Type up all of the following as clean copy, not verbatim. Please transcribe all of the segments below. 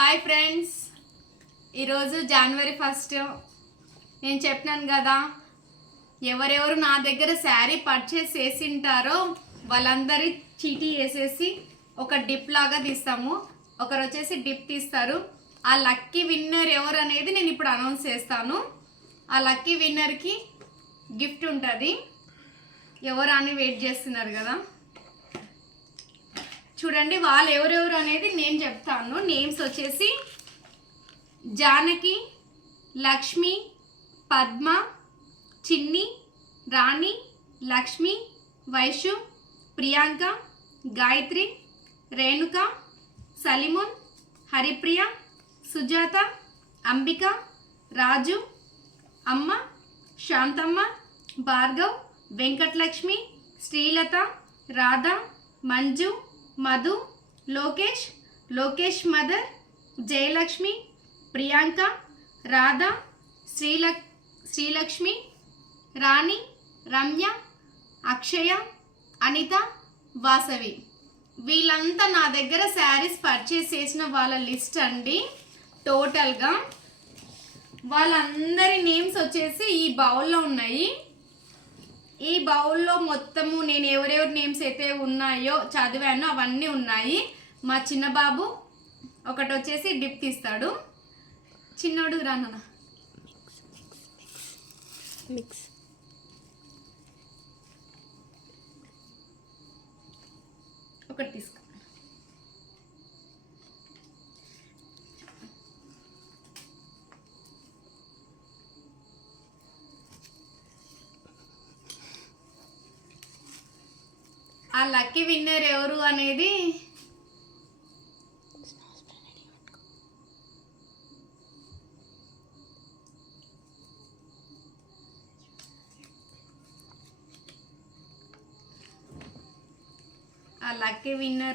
Hi friends, ఈరోజు జనవరి 1 నేను చెప్పినాను కదా, ఎవరెవరు నా దగ్గర శారీ పర్చేస్ చేసింటారో వాళ్ళందరి చీటీ వేసేసి ఒక డిప్ లాగా తీస్తాము. ఒకరు వచ్చేసి డిప్ తీస్తారు. ఆ లక్కీ విన్నర్ ఎవరు అనేది నేను ఇప్పుడు అనౌన్స్ చేస్తాను. ఆ లక్కీ విన్నర్కి గిఫ్ట్ ఉంటుంది. ఎవరు అని వెయిట్ చేస్తున్నారు కదా, చూడండి వాళ్ళు ఎవరెవరు అనేది నేను చెప్తాను. నేమ్స్ వచ్చేసి జానకి, లక్ష్మి, పద్మ, చిన్ని, రాణి, లక్ష్మి, వైషు, ప్రియాంక, గాయత్రి, రేణుక, సలిమున్, హరిప్రియ, సుజాత, అంబిక, రాజు, అమ్మ, శాంతమ్మ, భార్గవ్, వెంకటలక్ష్మి, శ్రీలత, రాధ, మంజు, మధు, లోకేష్ మదర్, జయలక్ష్మి, ప్రియాంక, రాధ, శ్రీలక్ష్మి, రాణి, రమ్య, అక్షయ, అనిత, వాసవి. వీళ్ళంతా నా దగ్గర శారీస్ పర్చేస్ చేసిన వాళ్ళ లిస్ట్ అండి. టోటల్గా వాళ్ళందరి నేమ్స్ వచ్చేసి ఈ బౌల్లో ఉన్నాయి. ఈ బౌల్లో మొత్తము నేను ఎవరెవరి నేమ్స్ అయితే ఉన్నాయో చదివానో అవన్నీ ఉన్నాయి. మా చిన్న బాబు ఒకటి వచ్చేసి డిప్ తీస్తాడు. చిన్నోడు రానా మిక్స్ ఒకటి తీసుకో. ఆ లక్కీ విన్నర్ ఎవరు అనేది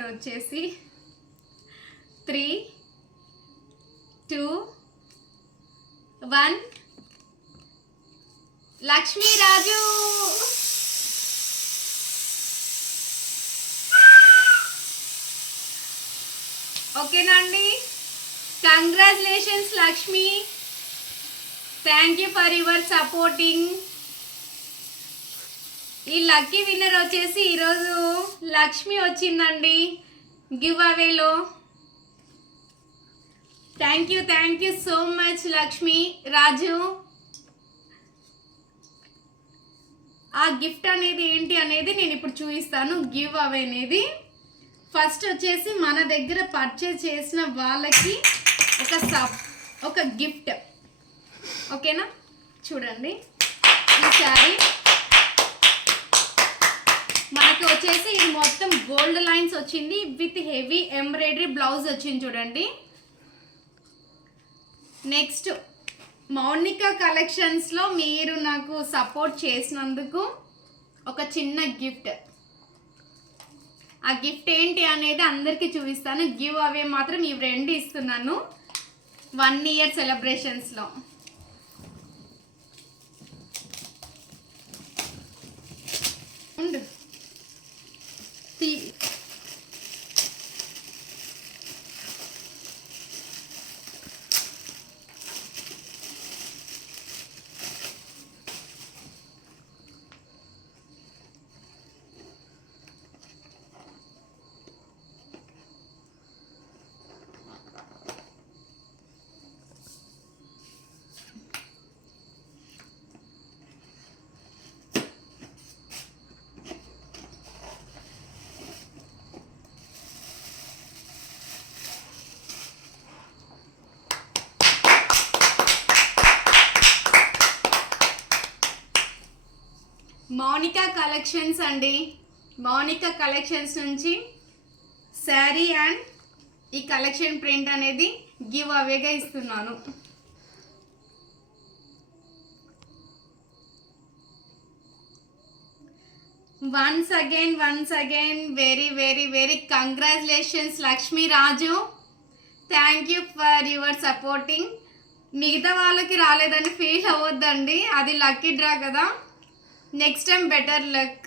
వచ్చేసి 3, 2, 1 లక్ష్మీ రాజు. ఓకేనా అండి? Congratulations Lakshmi, thank you for your supporting. ఈ లక్కీ విన్నర్ వచ్చేసి ఈరోజు లక్ష్మి వచ్చిందండి గివ్ అవేలో. Thank you so much Lakshmi. Raju, ఆ గిఫ్ట్ అనేది ఏంటి అనేది నేను ఇప్పుడు చూపిస్తాను. గివ్ అవే అనేది ఫస్ట్ వచ్చేసి మన దగ్గర పర్చేజ్ చేసిన వాళ్ళకి ఒక గిఫ్ట్. ఓకేనా? చూడండి, ఈ శారీ మనకి వచ్చేసి ఇది మొత్తం గోల్డ్ లైన్స్ వచ్చింది విత్ హెవీ ఎంబ్రాయిడరీ బ్లౌజ్ వచ్చింది. చూడండి. నెక్స్ట్ మౌనిక కలెక్షన్స్లో మీరు నాకు సపోర్ట్ చేసినందుకు ఒక చిన్న గిఫ్ట్. ఆ గిఫ్ట్ ఏంటి అనేది అందరికీ చూపిస్తాను. గివ్ అవే మాత్రం ఈ రెండు ఇస్తున్నాను 1 year సెలబ్రేషన్స్లో. మౌనిక కలెక్షన్స్ అండి. మౌనిక కలెక్షన్స్ నుంచి శారీ అండ్ ఈ కలెక్షన్ ప్రింట్ అనేది గివ్ అవేగా ఇస్తున్నాను. Once again very congratulations Lakshmi Raju. Thank you for your supporting. మిగతా వాళ్ళకి రాలేదని ఫీల్ అవ్వద్దండి, అది లక్కీ డ్రా కదా. Next time better luck.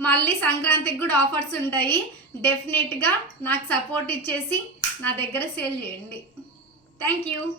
మళ్ళీ సంక్రాంతికి కూడా ఆఫర్స్ ఉంటాయి. డెఫినెట్గా నాకు సపోర్ట్ ఇచ్చేసి నా దగ్గర సేల్ చేయండి. Thank you.